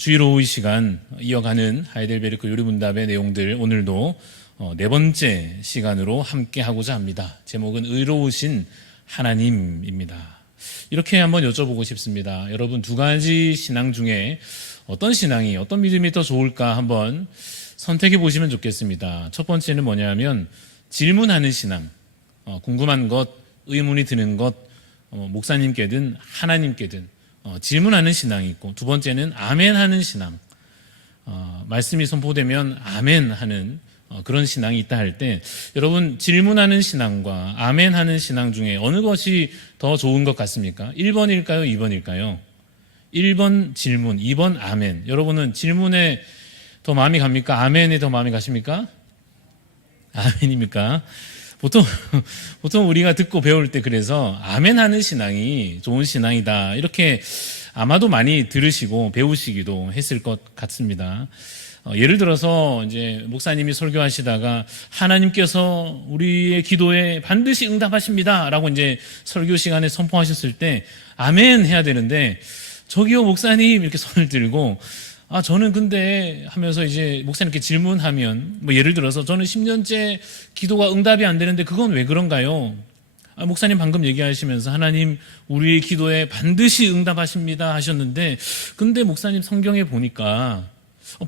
주일 오후 이 시간 이어가는 하이델베르크 요리문답의 내용들 오늘도 네 번째 시간으로 함께 하고자 합니다. 제목은 의로우신 하나님입니다. 이렇게 한번 여쭤보고 싶습니다. 여러분, 두 가지 신앙 중에 어떤 신앙이, 어떤 믿음이 더 좋을까 한번 선택해 보시면 좋겠습니다. 첫 번째는 뭐냐면 질문하는 신앙, 궁금한 것, 의문이 드는 것, 목사님께든 하나님께든 질문하는 신앙이 있고, 두 번째는 아멘하는 신앙, 말씀이 선포되면 아멘하는 그런 신앙이 있다 할 때, 여러분, 질문하는 신앙과 아멘하는 신앙 중에 어느 것이 더 좋은 것 같습니까? 1번일까요? 2번일까요? 1번 질문, 2번 아멘. 여러분은 질문에 더 마음이 갑니까? 아멘에 더 마음이 가십니까? 아멘입니까? 보통 우리가 듣고 배울 때 그래서 아멘하는 신앙이 좋은 신앙이다, 이렇게 아마도 많이 들으시고 배우시기도 했을 것 같습니다. 예를 들어서 이제 목사님이 설교하시다가 하나님께서 우리의 기도에 반드시 응답하십니다 라고 이제 설교 시간에 선포하셨을 때 아멘 해야 되는데, 저기요 목사님 이렇게 손을 들고 저는 근데 하면서 이제 목사님께 질문하면, 예를 들어서 저는 10년째 기도가 응답이 안 되는데 그건 왜 그런가요? 목사님 방금 얘기하시면서 하나님 우리의 기도에 반드시 응답하십니다 하셨는데, 근데 목사님 성경에 보니까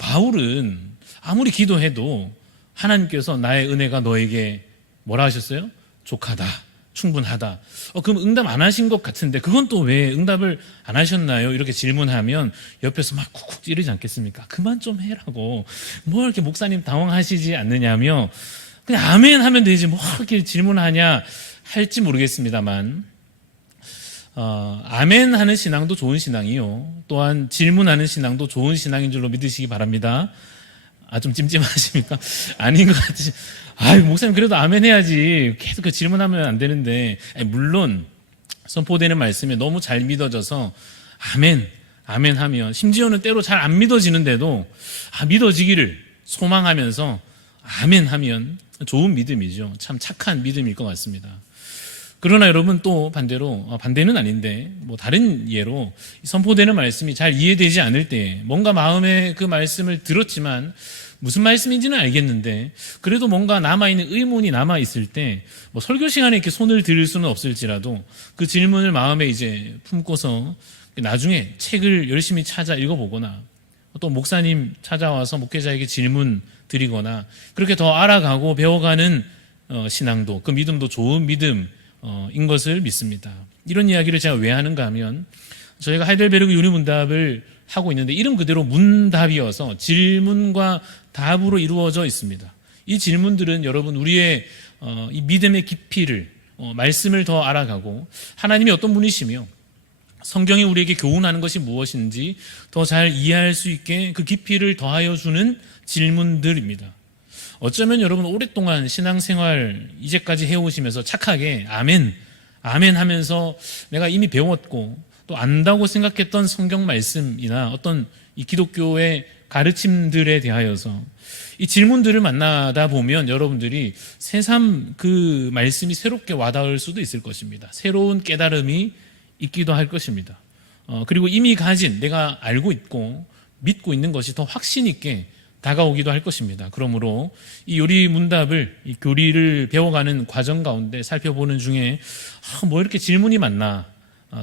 바울은 아무리 기도해도 하나님께서 나의 은혜가 너에게 뭐라 하셨어요? 족하다, 충분하다. 그럼 응답 안 하신 것 같은데 그건 또 왜 응답을 안 하셨나요? 이렇게 질문하면 옆에서 막 쿡쿡 찌르지 않겠습니까? 그만 좀 해라고. 뭐 이렇게 목사님 당황하시지 않느냐며, 그냥 아멘 하면 되지 뭐 이렇게 질문하냐 할지 모르겠습니다만, 아멘 하는 신앙도 좋은 신앙이요, 또한 질문하는 신앙도 좋은 신앙인 줄로 믿으시기 바랍니다. 좀 찜찜하십니까? 아닌 것 같으시. 목사님 그래도 아멘 해야지. 계속 그 질문하면 안 되는데. 물론 선포되는 말씀에 너무 잘 믿어져서 아멘 하면, 심지어는 때로 잘 안 믿어지는데도 믿어지기를 소망하면서 아멘 하면 좋은 믿음이죠. 참 착한 믿음일 것 같습니다. 그러나 여러분, 또 반대로, 반대는 아닌데 다른 예로 선포되는 말씀이 잘 이해되지 않을 때, 뭔가 마음에 그 말씀을 들었지만 무슨 말씀인지는 알겠는데 그래도 뭔가 남아있는 의문이 남아있을 때, 설교 시간에 이렇게 손을 들을 수는 없을지라도 그 질문을 마음에 이제 품고서 나중에 책을 열심히 찾아 읽어보거나, 또 목사님 찾아와서 목회자에게 질문 드리거나, 그렇게 더 알아가고 배워가는 신앙도, 그 믿음도 좋은 믿음 인 것을 믿습니다. 이런 이야기를 제가 왜 하는가 하면, 저희가 하이델베르크 요리문답을 하고 있는데 이름 그대로 문답이어서 질문과 답으로 이루어져 있습니다. 이 질문들은 여러분, 우리의 이 믿음의 깊이를, 말씀을 더 알아가고 하나님이 어떤 분이시며 성경이 우리에게 교훈하는 것이 무엇인지 더 잘 이해할 수 있게 그 깊이를 더하여 주는 질문들입니다. 어쩌면 여러분, 오랫동안 신앙생활 이제까지 해오시면서 착하게 아멘 하면서 내가 이미 배웠고 또 안다고 생각했던 성경 말씀이나 어떤 이 기독교의 가르침들에 대하여서 이 질문들을 만나다 보면 여러분들이 새삼 그 말씀이 새롭게 와닿을 수도 있을 것입니다. 새로운 깨달음이 있기도 할 것입니다. 그리고 이미 가진, 내가 알고 있고 믿고 있는 것이 더 확신 있게 다가오기도 할 것입니다. 그러므로 이 요리 문답을, 이 교리를 배워가는 과정 가운데 살펴보는 중에 뭐 이렇게 질문이 많나,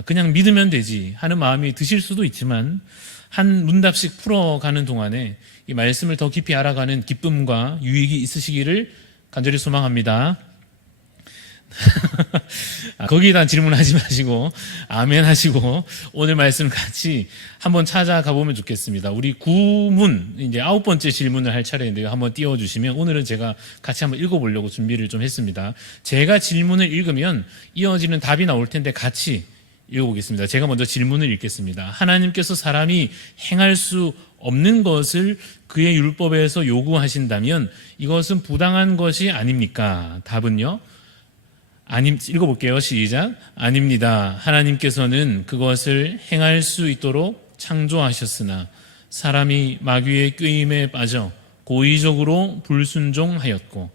그냥 믿으면 되지 하는 마음이 드실 수도 있지만, 한 문답씩 풀어가는 동안에 이 말씀을 더 깊이 알아가는 기쁨과 유익이 있으시기를 간절히 소망합니다. 거기에다 질문하지 마시고 아멘 하시고 오늘 말씀 같이 한번 찾아가 보면 좋겠습니다. 우리 구문, 이제 9번째 질문을 할 차례인데요. 한번 띄워주시면, 오늘은 제가 같이 한번 읽어보려고 준비를 좀 했습니다. 제가 질문을 읽으면 이어지는 답이 나올 텐데 같이 읽어보겠습니다. 제가 먼저 질문을 읽겠습니다. 하나님께서 사람이 행할 수 없는 것을 그의 율법에서 요구하신다면 이것은 부당한 것이 아닙니까? 답은요, 읽어볼게요. 시작. 아닙니다. 하나님께서는 그것을 행할 수 있도록 창조하셨으나 사람이 마귀의 꾀임에 빠져 고의적으로 불순종하였고,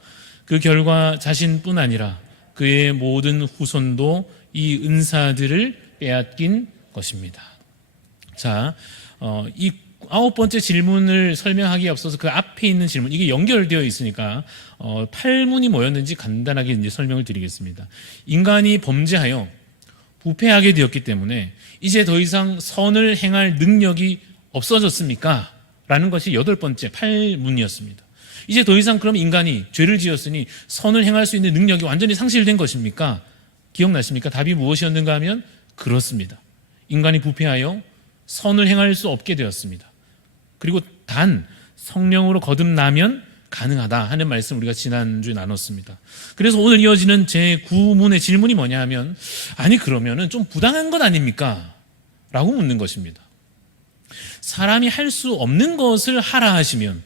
그 결과 자신뿐 아니라 그의 모든 후손도 이 은사들을 빼앗긴 것입니다. 자, 이 9번째 질문을 설명하기에 앞서서 그 앞에 있는 질문, 이게 연결되어 있으니까 8문이 뭐였는지 간단하게 이제 설명을 드리겠습니다. 인간이 범죄하여 부패하게 되었기 때문에 이제 더 이상 선을 행할 능력이 없어졌습니까? 라는 것이 8번째 8문이었습니다. 이제 더 이상 그럼 인간이 죄를 지었으니 선을 행할 수 있는 능력이 완전히 상실된 것입니까? 기억나십니까? 답이 무엇이었는가 하면 그렇습니다. 인간이 부패하여 선을 행할 수 없게 되었습니다. 그리고 단 성령으로 거듭나면 가능하다 하는 말씀 우리가 지난주에 나눴습니다. 그래서 오늘 이어지는 제 9문의 질문이 뭐냐 하면, 아니 그러면은 좀 부당한 것 아닙니까? 라고 묻는 것입니다. 사람이 할 수 없는 것을 하라 하시면,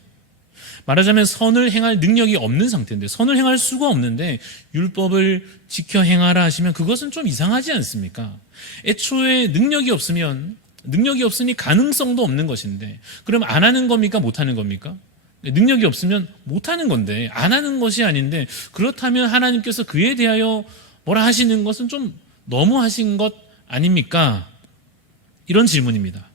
말하자면 선을 행할 능력이 없는 상태인데, 선을 행할 수가 없는데 율법을 지켜 행하라 하시면 그것은 좀 이상하지 않습니까? 애초에 능력이 없으니 가능성도 없는 것인데, 그럼 안 하는 겁니까? 못 하는 겁니까? 능력이 없으면 못 하는 건데, 안 하는 것이 아닌데, 그렇다면 하나님께서 그에 대하여 뭐라 하시는 것은 좀 너무 하신 것 아닙니까? 이런 질문입니다.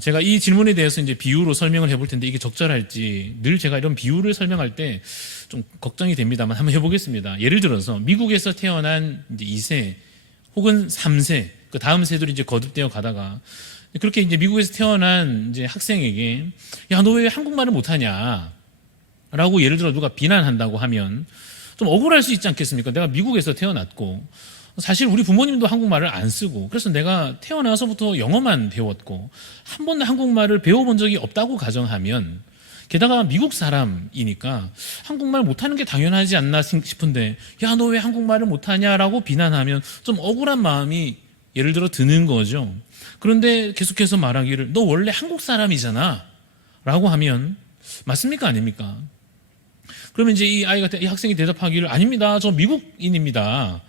제가 이 질문에 대해서 이제 비유로 설명을 해볼 텐데 이게 적절할지, 늘 제가 이런 비유를 설명할 때 좀 걱정이 됩니다만 한번 해보겠습니다. 예를 들어서 미국에서 태어난 이제 2세 혹은 3세, 그 다음 세들이 이제 거듭되어 가다가 그렇게 이제 미국에서 태어난 이제 학생에게, 야, 너 왜 한국말을 못하냐? 라고 예를 들어 누가 비난한다고 하면 좀 억울할 수 있지 않겠습니까? 내가 미국에서 태어났고, 사실 우리 부모님도 한국말을 안 쓰고, 그래서 내가 태어나서부터 영어만 배웠고 한 번도 한국말을 배워본 적이 없다고 가정하면, 게다가 미국 사람이니까 한국말 못하는 게 당연하지 않나 싶은데, 야, 너 왜 한국말을 못하냐라고 비난하면 좀 억울한 마음이 예를 들어 드는 거죠. 그런데 계속해서 말하기를, 너 원래 한국 사람이잖아 라고 하면 맞습니까? 아닙니까? 그러면 이제 이 학생이 대답하기를, 아닙니다, 저 미국인입니다.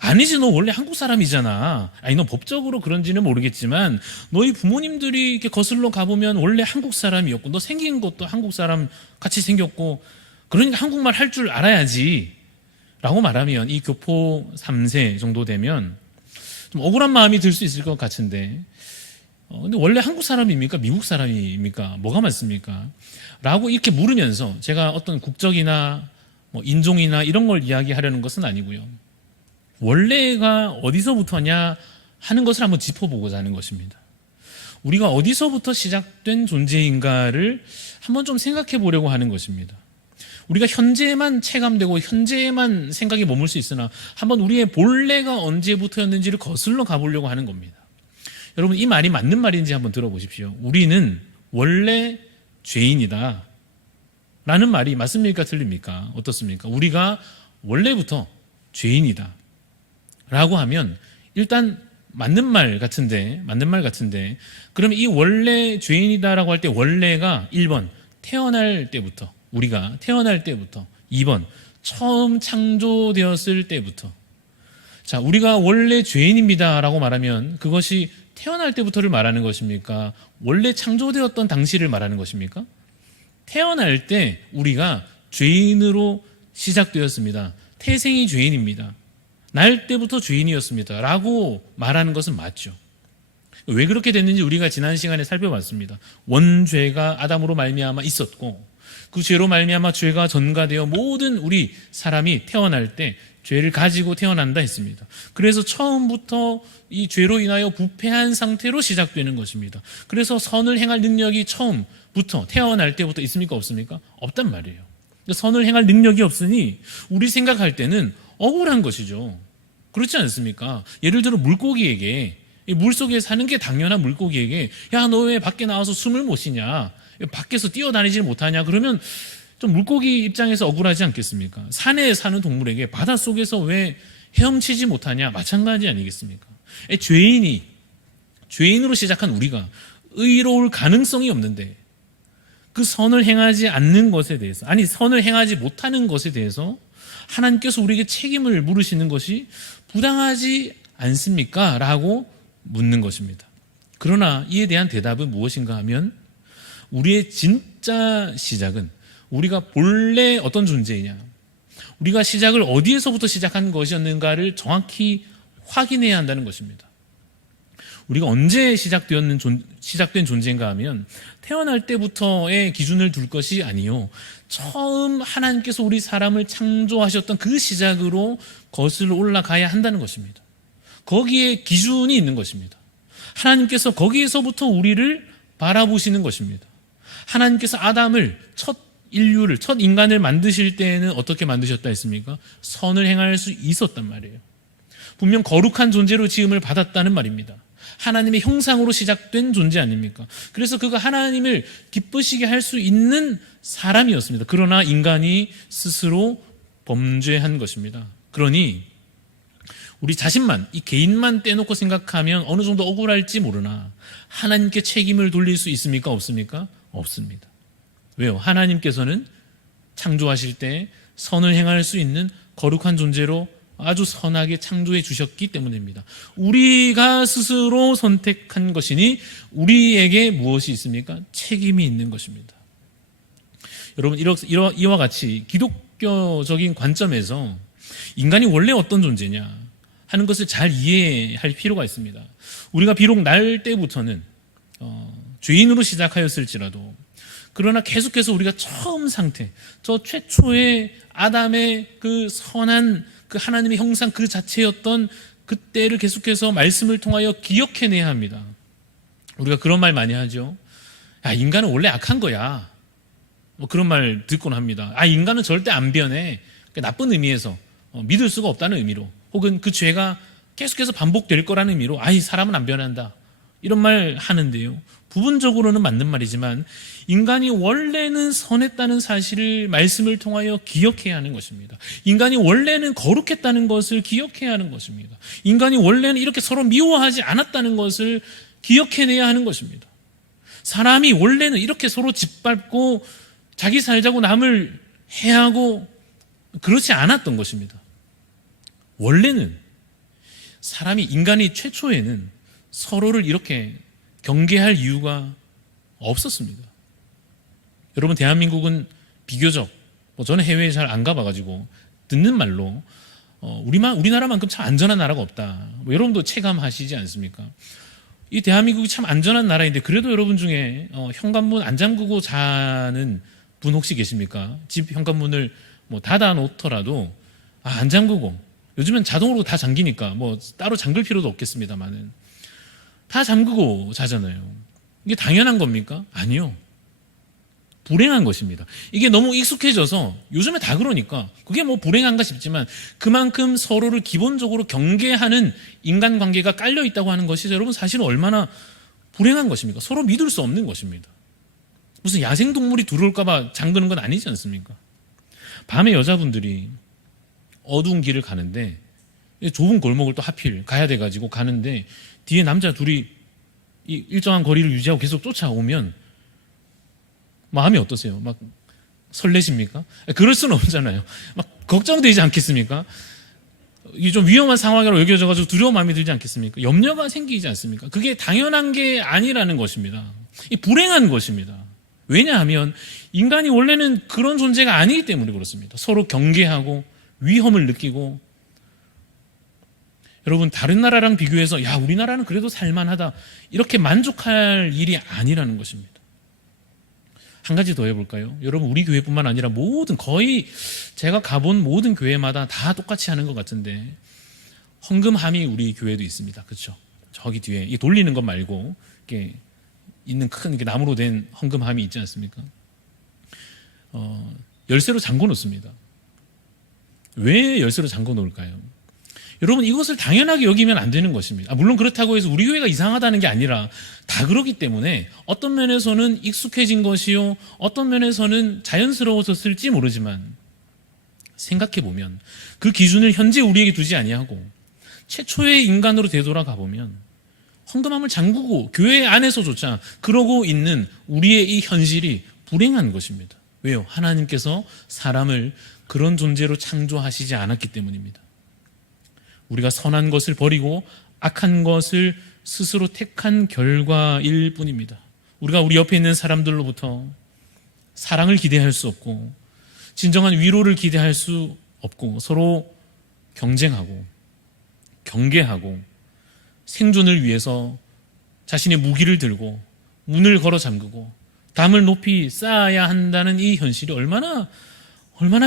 아니지, 너 원래 한국 사람이잖아. 아니, 너 법적으로 그런지는 모르겠지만 너희 부모님들이 이렇게 거슬러 가보면 원래 한국 사람이었고, 너 생긴 것도 한국 사람 같이 생겼고, 그러니까 한국말 할 줄 알아야지 라고 말하면, 이 교포 3세 정도 되면 좀 억울한 마음이 들 수 있을 것 같은데, 근데 원래 한국 사람입니까? 미국 사람입니까? 뭐가 맞습니까? 라고 이렇게 물으면서 제가 어떤 국적이나 뭐 인종이나 이런 걸 이야기하려는 것은 아니고요, 원래가 어디서부터냐 하는 것을 한번 짚어보고자 하는 것입니다. 우리가 어디서부터 시작된 존재인가를 한번 좀 생각해 보려고 하는 것입니다. 우리가 현재에만 체감되고 현재에만 생각이 머물 수 있으나 한번 우리의 본래가 언제부터였는지를 거슬러 가보려고 하는 겁니다. 여러분, 이 말이 맞는 말인지 한번 들어보십시오. 우리는 원래 죄인이다 라는 말이 맞습니까? 틀립니까? 어떻습니까? 우리가 원래부터 죄인이다 라고 하면 일단 맞는 말 같은데, 그러면 이 원래 죄인이다라고 할 때 원래가 1번 태어날 때부터, 우리가 태어날 때부터, 2번 처음 창조되었을 때부터. 자, 우리가 원래 죄인입니다 라고 말하면 그것이 태어날 때부터를 말하는 것입니까? 원래 창조되었던 당시를 말하는 것입니까? 태어날 때 우리가 죄인으로 시작되었습니다. 태생이 죄인입니다. 날 때부터 죄인이었습니다 라고 말하는 것은 맞죠. 왜 그렇게 됐는지 우리가 지난 시간에 살펴봤습니다. 원죄가 아담으로 말미암아 있었고, 그 죄로 말미암아 죄가 전가되어 모든 우리 사람이 태어날 때 죄를 가지고 태어난다 했습니다. 그래서 처음부터 이 죄로 인하여 부패한 상태로 시작되는 것입니다. 그래서 선을 행할 능력이 처음부터 태어날 때부터 있습니까? 없습니까? 없단 말이에요. 선을 행할 능력이 없으니 우리 생각할 때는 억울한 것이죠. 그렇지 않습니까? 예를 들어 물고기에게, 물속에 사는 게 당연한 물고기에게, 야, 너 왜 밖에 나와서 숨을 못 쉬냐, 밖에서 뛰어다니질 못하냐, 그러면 좀 물고기 입장에서 억울하지 않겠습니까? 산에 사는 동물에게 바닷속에서 왜 헤엄치지 못하냐, 마찬가지 아니겠습니까? 죄인으로 시작한 우리가 의로울 가능성이 없는데, 그 선을 행하지 않는 것에 대해서, 아니 선을 행하지 못하는 것에 대해서 하나님께서 우리에게 책임을 물으시는 것이 부당하지 않습니까? 라고 묻는 것입니다. 그러나 이에 대한 대답은 무엇인가 하면, 우리의 진짜 시작은, 우리가 본래 어떤 존재이냐, 우리가 시작을 어디에서부터 시작한 것이었는가를 정확히 확인해야 한다는 것입니다. 우리가 언제 시작된 존재인가 하면 태어날 때부터의 기준을 둘 것이 아니요, 처음 하나님께서 우리 사람을 창조하셨던 그 시작으로 거슬러 올라가야 한다는 것입니다. 거기에 기준이 있는 것입니다. 하나님께서 거기에서부터 우리를 바라보시는 것입니다. 하나님께서 아담을 첫 인간을 만드실 때에는 어떻게 만드셨다 했습니까? 선을 행할 수 있었단 말이에요. 분명 거룩한 존재로 지음을 받았다는 말입니다. 하나님의 형상으로 시작된 존재 아닙니까? 그래서 그가 하나님을 기쁘시게 할 수 있는 사람이었습니다. 그러나 인간이 스스로 범죄한 것입니다. 그러니 우리 자신만, 이 개인만 떼놓고 생각하면 어느 정도 억울할지 모르나 하나님께 책임을 돌릴 수 있습니까? 없습니까? 없습니다. 왜요? 하나님께서는 창조하실 때 선을 행할 수 있는 거룩한 존재로 아주 선하게 창조해 주셨기 때문입니다. 우리가 스스로 선택한 것이니 우리에게 무엇이 있습니까? 책임이 있는 것입니다. 여러분, 이와 같이 기독교적인 관점에서 인간이 원래 어떤 존재냐 하는 것을 잘 이해할 필요가 있습니다. 우리가 비록 날 때부터는 죄인으로 시작하였을지라도, 그러나 계속해서 우리가 처음 상태, 저 최초의 아담의 그 선한 그 하나님의 형상 그 자체였던 그때를 계속해서 말씀을 통하여 기억해내야 합니다. 우리가 그런 말 많이 하죠. 야, 인간은 원래 악한 거야. 뭐 그런 말 듣곤 합니다. 아, 인간은 절대 안 변해. 나쁜 의미에서 믿을 수가 없다는 의미로, 혹은 그 죄가 계속해서 반복될 거라는 의미로, 이 사람은 안 변한다, 이런 말 하는데요, 부분적으로는 맞는 말이지만 인간이 원래는 선했다는 사실을 말씀을 통하여 기억해야 하는 것입니다. 인간이 원래는 거룩했다는 것을 기억해야 하는 것입니다. 인간이 원래는 이렇게 서로 미워하지 않았다는 것을 기억해내야 하는 것입니다. 사람이 원래는 이렇게 서로 짓밟고 자기 살자고 남을 해하고 그렇지 않았던 것입니다. 원래는 인간이 최초에는 서로를 이렇게 경계할 이유가 없었습니다. 여러분, 대한민국은 비교적, 저는 해외에 잘 안 가봐가지고 듣는 말로 우리나라만큼 참 안전한 나라가 없다, 여러분도 체감하시지 않습니까? 이 대한민국이 참 안전한 나라인데, 그래도 여러분 중에 현관문 안 잠그고 자는 분 혹시 계십니까? 집 현관문을 닫아 놓더라도 안 잠그고, 요즘엔 자동으로 다 잠기니까 따로 잠글 필요도 없겠습니다만은 다 잠그고 자잖아요. 이게 당연한 겁니까? 아니요. 불행한 것입니다. 이게 너무 익숙해져서 요즘에 다 그러니까 그게 불행한가 싶지만, 그만큼 서로를 기본적으로 경계하는 인간관계가 깔려 있다고 하는 것이 여러분 사실은 얼마나 불행한 것입니까? 서로 믿을 수 없는 것입니다. 무슨 야생동물이 들어올까 봐 잠그는 건 아니지 않습니까? 밤에 여자분들이 어두운 길을 가는데, 좁은 골목을 또 하필 가야 돼가지고 가는데, 뒤에 남자 둘이 일정한 거리를 유지하고 계속 쫓아오면 마음이 어떠세요? 막 설레십니까? 그럴 수는 없잖아요. 막 걱정되지 않겠습니까? 이게 좀 위험한 상황이라고 여겨져가지고 두려운 마음이 들지 않겠습니까? 염려가 생기지 않습니까? 그게 당연한 게 아니라는 것입니다. 이 불행한 것입니다. 왜냐하면 인간이 원래는 그런 존재가 아니기 때문에 그렇습니다. 서로 경계하고 위험을 느끼고, 여러분, 다른 나라랑 비교해서 우리나라는 그래도 살만하다, 이렇게 만족할 일이 아니라는 것입니다. 한 가지 더 해볼까요? 여러분, 우리 교회뿐만 아니라 거의 제가 가본 모든 교회마다 다 똑같이 하는 것 같은데, 헌금함이 우리 교회도 있습니다. 그렇죠? 저기 뒤에 이 돌리는 것 말고 이렇게 있는 큰 이렇게 나무로 된 헌금함이 있지 않습니까? 열쇠로 잠궈 놓습니다. 왜 열쇠로 잠궈 놓을까요? 여러분, 이것을 당연하게 여기면 안 되는 것입니다. 물론 그렇다고 해서 우리 교회가 이상하다는 게 아니라 다 그렇기 때문에 어떤 면에서는 익숙해진 것이요, 어떤 면에서는 자연스러워졌을지 모르지만, 생각해보면 그 기준을 현재 우리에게 두지 아니하고 최초의 인간으로 되돌아가 보면 헌금함을 잠그고 교회 안에서조차 그러고 있는 우리의 이 현실이 불행한 것입니다. 왜요? 하나님께서 사람을 그런 존재로 창조하시지 않았기 때문입니다. 우리가 선한 것을 버리고 악한 것을 스스로 택한 결과일 뿐입니다. 우리가 우리 옆에 있는 사람들로부터 사랑을 기대할 수 없고, 진정한 위로를 기대할 수 없고, 서로 경쟁하고 경계하고 생존을 위해서 자신의 무기를 들고 문을 걸어 잠그고 담을 높이 쌓아야 한다는 이 현실이 얼마나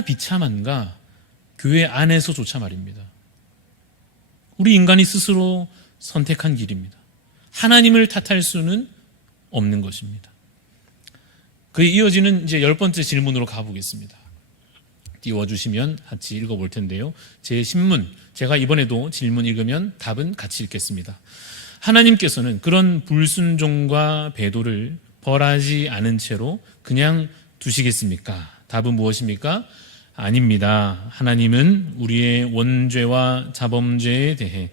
비참한가. 교회 안에서조차 말입니다. 우리 인간이 스스로 선택한 길입니다. 하나님을 탓할 수는 없는 것입니다. 그에 이어지는 이제 10번째 질문으로 가보겠습니다. 띄워주시면 같이 읽어볼 텐데요. 제 신문, 제가 이번에도 질문 읽으면 답은 같이 읽겠습니다. 하나님께서는 그런 불순종과 배도를 벌하지 않은 채로 그냥 두시겠습니까? 답은 무엇입니까? 아닙니다. 하나님은 우리의 원죄와 자범죄에 대해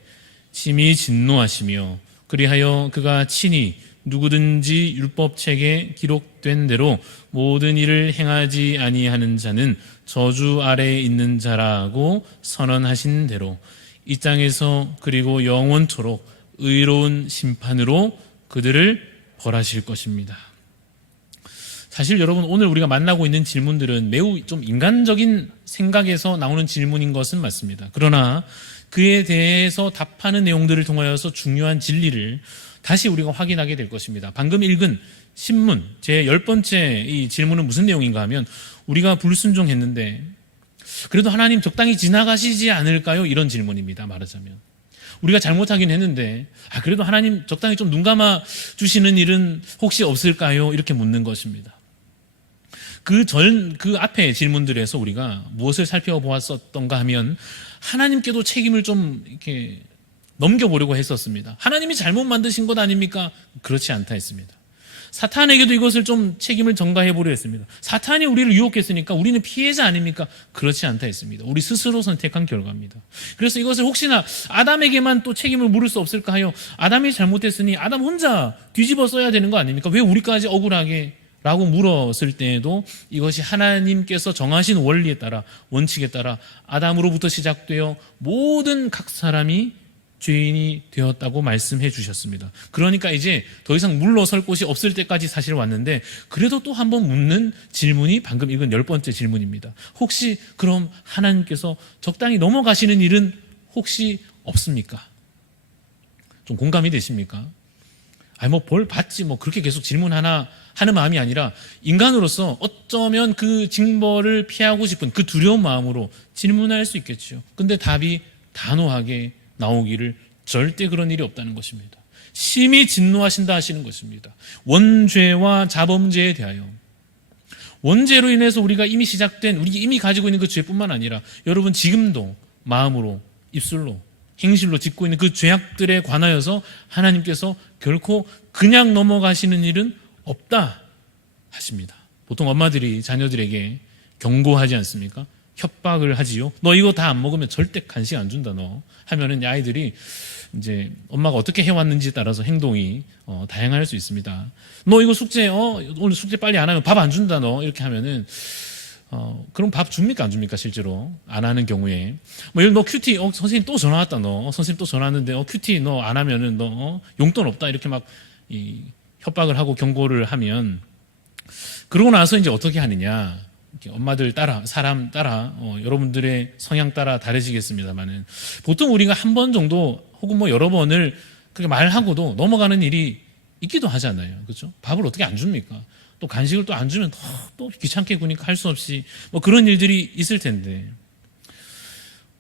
심히 진노하시며 그리하여 그가 친히 누구든지 율법책에 기록된 대로 모든 일을 행하지 아니하는 자는 저주 아래에 있는 자라고 선언하신 대로 이 땅에서 그리고 영원토록 의로운 심판으로 그들을 벌하실 것입니다. 사실 여러분, 오늘 우리가 만나고 있는 질문들은 매우 좀 인간적인 생각에서 나오는 질문인 것은 맞습니다. 그러나 그에 대해서 답하는 내용들을 통하여서 중요한 진리를 다시 우리가 확인하게 될 것입니다. 방금 읽은 신문, 제 10번째 이 질문은 무슨 내용인가 하면, 우리가 불순종했는데 그래도 하나님 적당히 지나가시지 않을까요? 이런 질문입니다. 말하자면 우리가 잘못하긴 했는데 그래도 하나님 적당히 좀 눈 감아 주시는 일은 혹시 없을까요? 이렇게 묻는 것입니다. 그 앞에 질문들에서 우리가 무엇을 살펴보았었던가 하면, 하나님께도 책임을 좀 이렇게 넘겨보려고 했었습니다. 하나님이 잘못 만드신 것 아닙니까? 그렇지 않다 했습니다. 사탄에게도 이것을 좀 책임을 전가해보려 했습니다. 사탄이 우리를 유혹했으니까 우리는 피해자 아닙니까? 그렇지 않다 했습니다. 우리 스스로 선택한 결과입니다. 그래서 이것을 혹시나 아담에게만 또 책임을 물을 수 없을까 하여, 아담이 잘못했으니 아담 혼자 뒤집어 써야 되는 거 아닙니까? 왜 우리까지 억울하게? 라고 물었을 때에도 이것이 하나님께서 정하신 원리에 따라, 원칙에 따라 아담으로부터 시작되어 모든 각 사람이 죄인이 되었다고 말씀해 주셨습니다. 그러니까 이제 더 이상 물러설 곳이 없을 때까지 사실 왔는데, 그래도 또 한 번 묻는 질문이 방금 읽은 10번째 질문입니다. 혹시 그럼 하나님께서 적당히 넘어가시는 일은 혹시 없습니까? 좀 공감이 되십니까? 뭐 벌 받지 뭐 그렇게 계속 질문 하나 하는 마음이 아니라, 인간으로서 어쩌면 그 징벌을 피하고 싶은 그 두려운 마음으로 질문할 수 있겠죠. 근데 답이 단호하게 나오기를 절대 그런 일이 없다는 것입니다. 심히 진노하신다 하시는 것입니다. 원죄와 자범죄에 대하여, 원죄로 인해서 우리가 이미 시작된, 우리 이미 가지고 있는 그 죄뿐만 아니라 여러분 지금도 마음으로, 입술로, 행실로 짓고 있는 그 죄악들에 관하여서 하나님께서 결코 그냥 넘어가시는 일은 없다 하십니다. 보통 엄마들이 자녀들에게 경고하지 않습니까? 협박을 하지요. 너 이거 다 안 먹으면 절대 간식 안 준다 너 하면은 아이들이 이제 엄마가 어떻게 해왔는지에 따라서 행동이 다양할 수 있습니다. 너 이거 숙제 오늘 숙제 빨리 안 하면 밥 안 준다 너 이렇게 하면은 그럼 밥 줍니까 안 줍니까? 실제로 안 하는 경우에 너 큐티 선생님 또 전화 왔다 너 선생님 또 전화 왔는데 큐티 너 안 하면은 너 용돈 없다 이렇게 막 협박을 하고 경고를 하면, 그러고 나서 이제 어떻게 하느냐, 이렇게 엄마들 따라, 사람 따라, 여러분들의 성향 따라 다르시겠습니다만은, 보통 우리가 한 번 정도 혹은 뭐 여러 번을 그렇게 말하고도 넘어가는 일이 있기도 하잖아요. 그렇죠? 밥을 어떻게 안 줍니까? 또 간식을 또 안 주면 또 귀찮게 구니까 할 수 없이 뭐 그런 일들이 있을 텐데,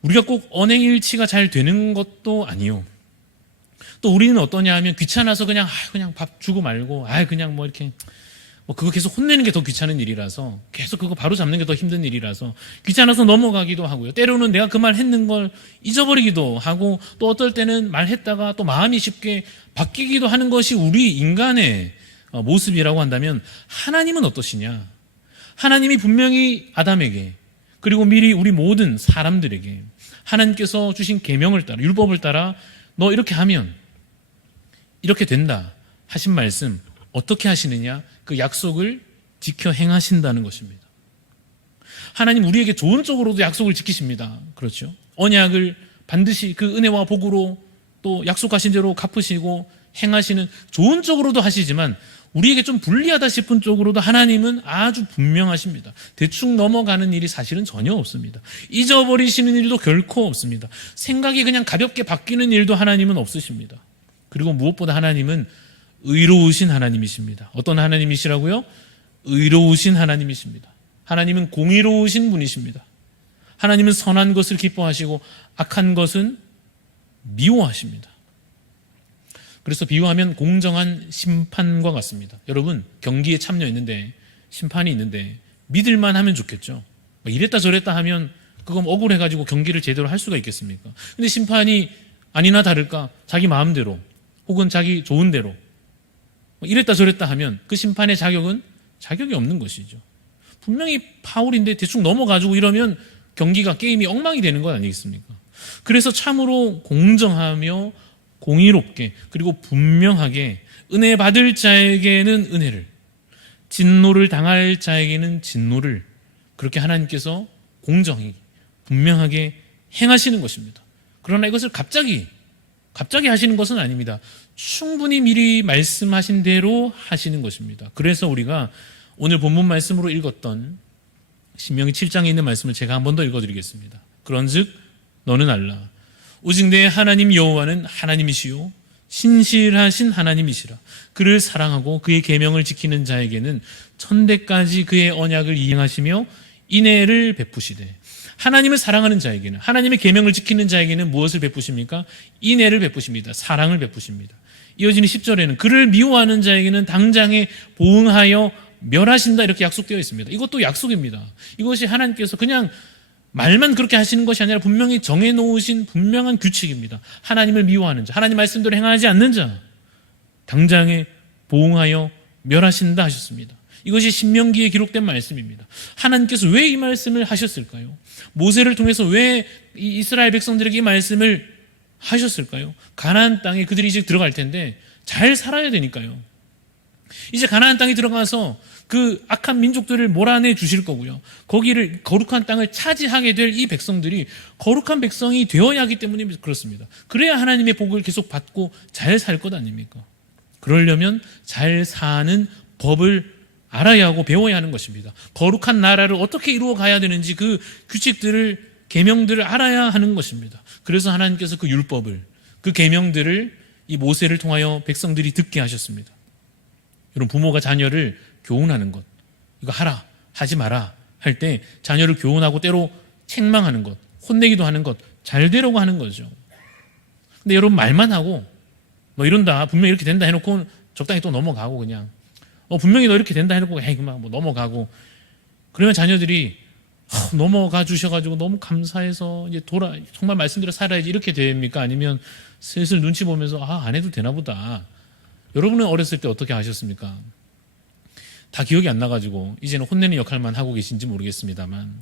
우리가 꼭 언행일치가 잘 되는 것도 아니요. 또 우리는 어떠냐 하면, 귀찮아서 그냥 밥 주고 말고 그냥 뭐 이렇게 그거 계속 혼내는 게 더 귀찮은 일이라서, 계속 그거 바로 잡는 게 더 힘든 일이라서 귀찮아서 넘어가기도 하고요. 때로는 내가 그 말 했는 걸 잊어버리기도 하고, 또 어떨 때는 말했다가 또 마음이 쉽게 바뀌기도 하는 것이 우리 인간의 모습이라고 한다면, 하나님은 어떠시냐? 하나님이 분명히 아담에게, 그리고 미리 우리 모든 사람들에게 하나님께서 주신 계명을 따라, 율법을 따라 너 이렇게 하면 이렇게 된다 하신 말씀 어떻게 하시느냐? 그 약속을 지켜 행하신다는 것입니다. 하나님 우리에게 좋은 쪽으로도 약속을 지키십니다. 그렇죠? 언약을 반드시 그 은혜와 복으로 또 약속하신 대로 갚으시고 행하시는, 좋은 쪽으로도 하시지만 우리에게 좀 불리하다 싶은 쪽으로도 하나님은 아주 분명하십니다. 대충 넘어가는 일이 사실은 전혀 없습니다. 잊어버리시는 일도 결코 없습니다. 생각이 그냥 가볍게 바뀌는 일도 하나님은 없으십니다. 그리고 무엇보다 하나님은 의로우신 하나님이십니다. 어떤 하나님이시라고요? 의로우신 하나님이십니다. 하나님은 공의로우신 분이십니다. 하나님은 선한 것을 기뻐하시고 악한 것은 미워하십니다. 그래서 비유하면 공정한 심판과 같습니다. 여러분, 경기에 참여했는데 심판이 있는데 믿을만 하면 좋겠죠. 이랬다 저랬다 하면 그건 억울해가지고 경기를 제대로 할 수가 있겠습니까? 근데 심판이 아니나 다를까 자기 마음대로 혹은 자기 좋은 대로 이랬다 저랬다 하면 그 심판의 자격이 없는 것이죠. 분명히 파울인데 대충 넘어가지고 이러면 경기가 게임이 엉망이 되는 것 아니겠습니까? 그래서 참으로 공정하며 공의롭게 그리고 분명하게 은혜 받을 자에게는 은혜를, 진노를 당할 자에게는 진노를 그렇게 하나님께서 공정히 분명하게 행하시는 것입니다. 그러나 이것을 갑자기 하시는 것은 아닙니다. 충분히 미리 말씀하신 대로 하시는 것입니다. 그래서 우리가 오늘 본문 말씀으로 읽었던 신명기 7장에 있는 말씀을 제가 한 번 더 읽어드리겠습니다. 그런즉 너는 알라 오직 내 하나님 여호와는 하나님이시요 신실하신 하나님이시라. 그를 사랑하고 그의 계명을 지키는 자에게는 천대까지 그의 언약을 이행하시며 인애를 베푸시되, 하나님을 사랑하는 자에게는, 하나님의 계명을 지키는 자에게는 무엇을 베푸십니까? 인애를 베푸십니다. 사랑을 베푸십니다. 이어지는 10절에는 그를 미워하는 자에게는 당장에 보응하여 멸하신다 이렇게 약속되어 있습니다. 이것도 약속입니다. 이것이 하나님께서 그냥 말만 그렇게 하시는 것이 아니라 분명히 정해놓으신 분명한 규칙입니다. 하나님을 미워하는 자, 하나님 말씀대로 행하지 않는 자 당장에 보응하여 멸하신다 하셨습니다. 이것이 신명기에 기록된 말씀입니다. 하나님께서 왜 이 말씀을 하셨을까요? 모세를 통해서 왜 이 이스라엘 백성들에게 이 말씀을 하셨을까요? 가나안 땅에 그들이 이제 들어갈 텐데 잘 살아야 되니까요. 이제 가나안 땅에 들어가서 그 악한 민족들을 몰아내 주실 거고요. 거기를 거룩한 땅을 차지하게 될 이 백성들이 거룩한 백성이 되어야 하기 때문에 그렇습니다. 그래야 하나님의 복을 계속 받고 잘 살 것 아닙니까? 그러려면 잘 사는 법을 알아야 하고 배워야 하는 것입니다. 거룩한 나라를 어떻게 이루어 가야 되는지 그 규칙들을, 계명들을 알아야 하는 것입니다. 그래서 하나님께서 그 율법을, 그 계명들을 이 모세를 통하여 백성들이 듣게 하셨습니다. 여러분, 부모가 자녀를 교훈하는 것, 이거 하라, 하지 마라 할 때 자녀를 교훈하고 때로 책망하는 것, 혼내기도 하는 것, 잘 되려고 하는 거죠. 근데 여러분, 말만 하고 너 이런다, 분명히 이렇게 된다 해놓고 적당히 또 넘어가고 그냥 분명히 너 이렇게 된다 해놓고 에이 그만 뭐 넘어가고 그러면 자녀들이 넘어가 주셔가지고 너무 감사해서 이제 정말 말씀대로 살아야지 이렇게 됩니까? 아니면 슬슬 눈치 보면서 안 해도 되나 보다. 여러분은 어렸을 때 어떻게 하셨습니까? 다 기억이 안 나가지고 이제는 혼내는 역할만 하고 계신지 모르겠습니다만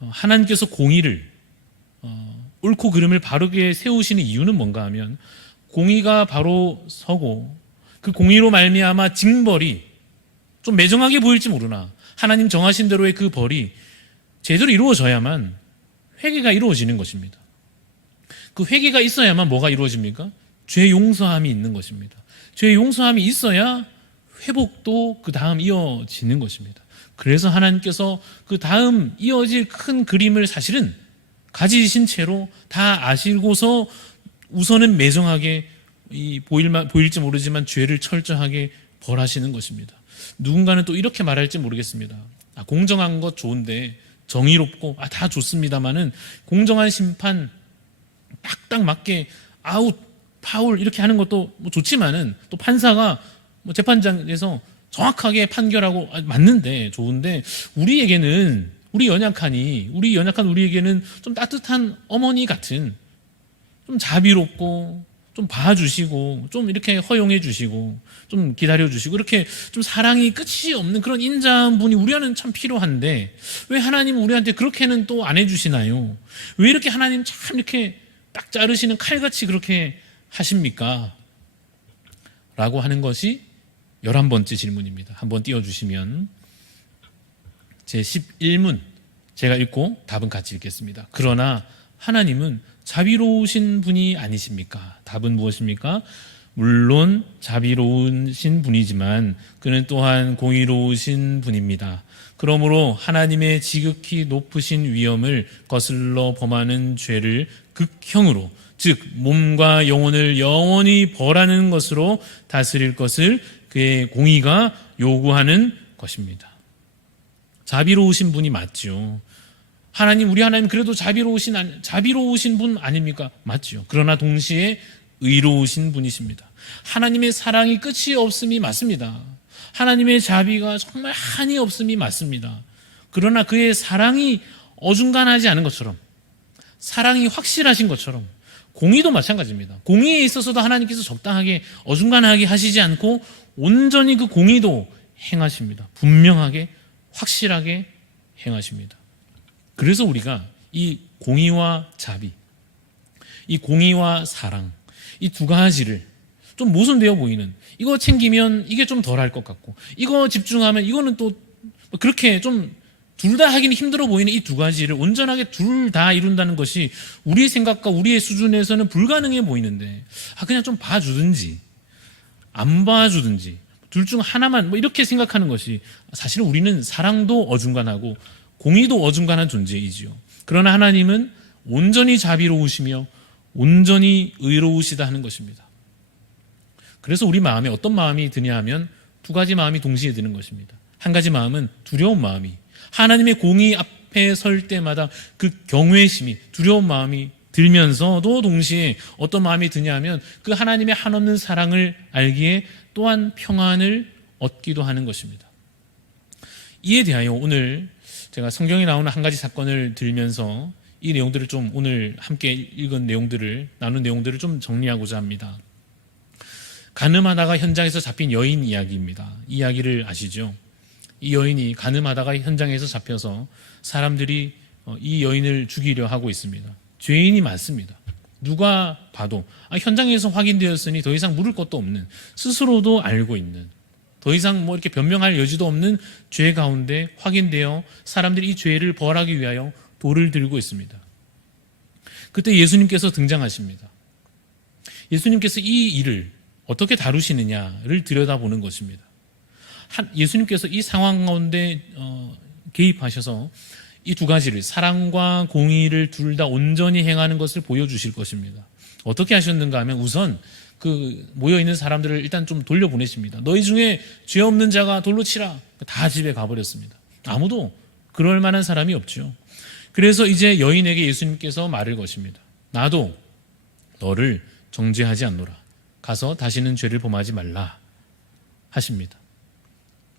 하나님께서 공의를 옳고 그름을 바르게 세우시는 이유는 뭔가 하면 공의가 바로 서고 그 공의로 말미암아 징벌이 좀 매정하게 보일지 모르나 하나님 정하신 대로의 그 벌이 제대로 이루어져야만 회개가 이루어지는 것입니다. 그 회개가 있어야만 뭐가 이루어집니까? 죄 용서함이 있는 것입니다. 죄 용서함이 있어야 회복도 그 다음 이어지는 것입니다. 그래서 하나님께서 그 다음 이어질 큰 그림을 사실은 가지신 채로 다 아시고서 우선은 매정하게 보일지 모르지만 죄를 철저하게 벌하시는 것입니다. 누군가는 또 이렇게 말할지 모르겠습니다. 공정한 것 좋은데 정의롭고 다 좋습니다만은 공정한 심판 딱딱 맞게 아웃, 파울 이렇게 하는 것도 뭐 좋지만은 또 판사가 재판장에서 정확하게 판결하고 맞는데 좋은데 우리에게는 우리 연약한 우리에게는 좀 따뜻한 어머니 같은 좀 자비롭고 좀 봐주시고 좀 이렇게 허용해 주시고 좀 기다려 주시고 이렇게 좀 사랑이 끝이 없는 그런 인자한 분이 우리한테는 참 필요한데 왜 하나님은 우리한테 그렇게는 또 안 해주시나요? 왜 이렇게 하나님 참 이렇게 딱 자르시는 칼같이 그렇게 하십니까? 라고 하는 것이 11번째 질문입니다. 한번 띄워주시면 제11문 제가 읽고 답은 같이 읽겠습니다. 그러나 하나님은 자비로우신 분이 아니십니까? 답은 무엇입니까? 물론 자비로우신 분이지만 그는 또한 공의로우신 분입니다. 그러므로 하나님의 지극히 높으신 위엄을 거슬러 범하는 죄를 극형으로, 즉 몸과 영혼을 영원히 벌하는 것으로 다스릴 것을 그의 공의가 요구하는 것입니다. 자비로우신 분이 맞죠. 우리 하나님 그래도 자비로우신 분 아닙니까? 맞죠. 그러나 동시에 의로우신 분이십니다. 하나님의 사랑이 끝이 없음이 맞습니다. 하나님의 자비가 정말 한이 없음이 맞습니다. 그러나 그의 사랑이 어중간하지 않은 것처럼, 사랑이 확실하신 것처럼 공의도 마찬가지입니다. 공의에 있어서도 하나님께서 적당하게 어중간하게 하시지 않고 온전히 그 공의도 행하십니다. 분명하게 확실하게 행하십니다. 그래서 우리가 이 공의와 자비, 이 공의와 사랑, 이 두 가지를 좀 모순되어 보이는, 이거 챙기면 이게 좀 덜할 것 같고, 이거 집중하면 이거는 또 그렇게 좀 둘 다 하기는 힘들어 보이는 이 두 가지를 온전하게 둘 다 이룬다는 것이 우리의 생각과 우리의 수준에서는 불가능해 보이는데, 그냥 좀 봐주든지 안 봐주든지 둘 중 하나만 이렇게 생각하는 것이, 사실은 우리는 사랑도 어중간하고 공의도 어중간한 존재이지요. 그러나 하나님은 온전히 자비로우시며 온전히 의로우시다 하는 것입니다. 그래서 우리 마음에 어떤 마음이 드냐 하면 두 가지 마음이 동시에 드는 것입니다. 한 가지 마음은 두려운 마음이, 하나님의 공의 앞에 설 때마다 그 경외심이, 두려운 마음이 들면서도 동시에 어떤 마음이 드냐 하면 그 하나님의 한없는 사랑을 알기에 또한 평안을 얻기도 하는 것입니다. 이에 대하여 오늘 제가 성경에 나오는 한 가지 사건을 들면서 이 내용들을 좀, 오늘 함께 읽은 내용들을, 나눈 내용들을 좀 정리하고자 합니다. 가늠하다가 현장에서 잡힌 여인 이야기입니다. 이 이야기를 아시죠? 이 여인이 가늠하다가 현장에서 잡혀서 사람들이 이 여인을 죽이려 하고 있습니다. 죄인이 많습니다. 누가 봐도 현장에서 확인되었으니 더 이상 물을 것도 없는, 스스로도 알고 있는, 더 이상 이렇게 변명할 여지도 없는 죄 가운데 확인되어 사람들이 이 죄를 벌하기 위하여 돌을 들고 있습니다. 그때 예수님께서 등장하십니다. 예수님께서 이 일을 어떻게 다루시느냐를 들여다보는 것입니다. 예수님께서 이 상황 가운데 개입하셔서 이 두 가지를, 사랑과 공의를 둘 다 온전히 행하는 것을 보여주실 것입니다. 어떻게 하셨는가 하면 우선 그 모여있는 사람들을 일단 좀 돌려보내십니다. 너희 중에 죄 없는 자가 돌로 치라. 다 집에 가버렸습니다. 아무도 그럴 만한 사람이 없죠. 그래서 이제 여인에게 예수님께서 말을 거십니다. 나도 너를 정죄하지 않노라. 가서 다시는 죄를 범하지 말라 하십니다.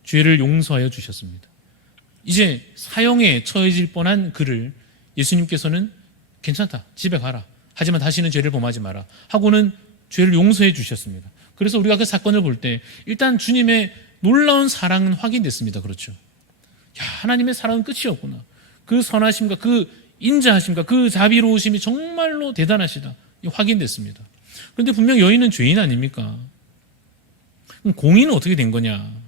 죄를 용서하여 주셨습니다. 이제 사형에 처해질 뻔한 그를 예수님께서는 괜찮다, 집에 가라, 하지만 다시는 죄를 범하지 마라 하고는 죄를 용서해 주셨습니다. 그래서 우리가 그 사건을 볼 때 일단 주님의 놀라운 사랑은 확인됐습니다. 그렇죠? 하나님의 사랑은 끝이 없구나. 그 선하심과 그 인자하심과 그 자비로우심이 정말로 대단하시다, 확인됐습니다. 그런데 분명 여인은 죄인 아닙니까? 그럼 공의는 어떻게 된 거냐?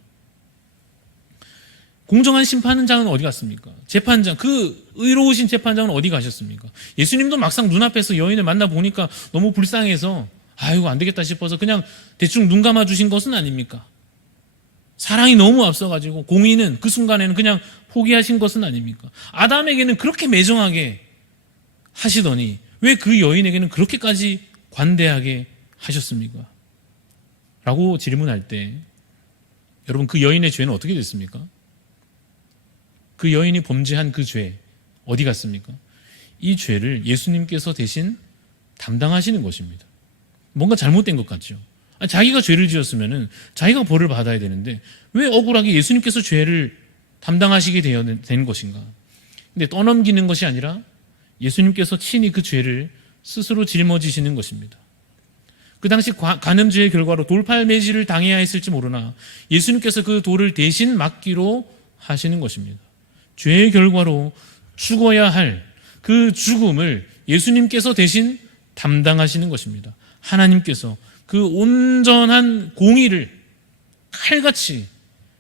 공정한 심판장은 어디 갔습니까? 재판장, 그 의로우신 재판장은 어디 가셨습니까? 예수님도 막상 눈앞에서 여인을 만나보니까 너무 불쌍해서 아이고 안 되겠다 싶어서 그냥 대충 눈 감아주신 것은 아닙니까? 사랑이 너무 앞서가지고 공의는 그 순간에는 그냥 포기하신 것은 아닙니까? 아담에게는 그렇게 매정하게 하시더니 왜 그 여인에게는 그렇게까지 관대하게 하셨습니까? 라고 질문할 때 여러분, 그 여인의 죄는 어떻게 됐습니까? 그 여인이 범죄한 그 죄 어디 갔습니까? 이 죄를 예수님께서 대신 담당하시는 것입니다. 뭔가 잘못된 것 같죠? 자기가 죄를 지었으면 자기가 벌을 받아야 되는데 왜 억울하게 예수님께서 죄를 담당하시게 된 것인가? 근데 떠넘기는 것이 아니라 예수님께서 친히 그 죄를 스스로 짊어지시는 것입니다. 그 당시 간음죄의 결과로 돌팔매질을 당해야 했을지 모르나 예수님께서 그 돌을 대신 맞기로 하시는 것입니다. 죄의 결과로 죽어야 할 그 죽음을 예수님께서 대신 담당하시는 것입니다. 하나님께서 그 온전한 공의를 칼같이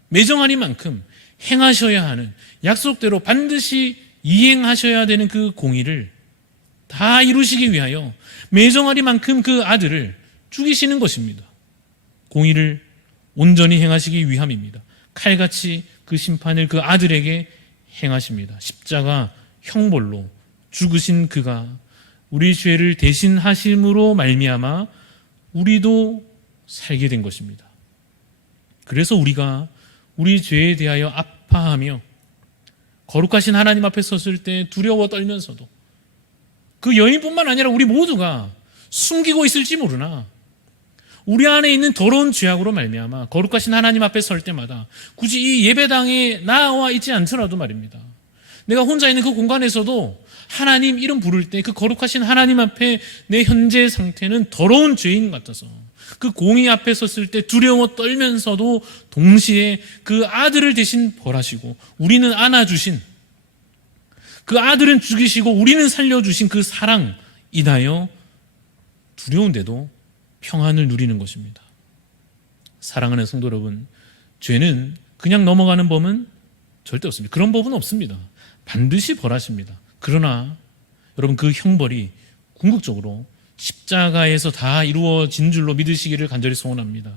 매정하리만큼 행하셔야 하는, 약속대로 반드시 이행하셔야 되는 그 공의를 다 이루시기 위하여 매정하리만큼 그 아들을 죽이시는 것입니다. 공의를 온전히 행하시기 위함입니다. 칼같이 그 심판을 그 아들에게 행하십니다. 십자가 형벌로 죽으신 그가 우리 죄를 대신하심으로 말미암아 우리도 살게 된 것입니다. 그래서 우리가 우리 죄에 대하여 아파하며 거룩하신 하나님 앞에 섰을 때 두려워 떨면서도, 그 여인뿐만 아니라 우리 모두가 숨기고 있을지 모르나 우리 안에 있는 더러운 죄악으로 말미암아 거룩하신 하나님 앞에 설 때마다 굳이 이 예배당에 나와 있지 않더라도 말입니다, 내가 혼자 있는 그 공간에서도 하나님 이름 부를 때 그 거룩하신 하나님 앞에 내 현재 상태는 더러운 죄인 같아서 그 공의 앞에 섰을 때 두려워 떨면서도 동시에 그 아들을 대신 벌하시고 우리는 안아주신, 그 아들은 죽이시고 우리는 살려주신 그 사랑 인하여 두려운데도 평안을 누리는 것입니다. 사랑하는 성도 여러분, 죄는 그냥 넘어가는 법은 절대 없습니다. 그런 법은 없습니다. 반드시 벌하십니다. 그러나 여러분, 그 형벌이 궁극적으로 십자가에서 다 이루어진 줄로 믿으시기를 간절히 소원합니다.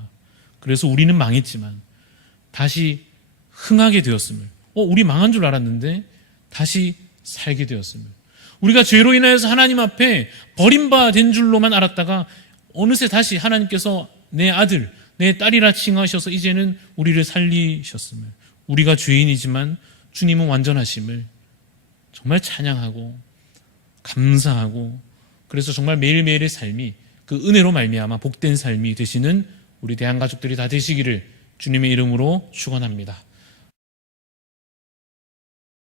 그래서 우리는 망했지만 다시 흥하게 되었음을, 우리 망한 줄 알았는데 다시 살게 되었음을, 우리가 죄로 인하여서 하나님 앞에 버림받은 줄로만 알았다가 어느새 다시 하나님께서 내 아들, 내 딸이라 칭하셔서 이제는 우리를 살리셨음을, 우리가 죄인이지만 주님은 완전하심을 정말 찬양하고 감사하고, 그래서 정말 매일매일의 삶이 그 은혜로 말미암아 복된 삶이 되시는 우리 대한가족들이 다 되시기를 주님의 이름으로 축원합니다.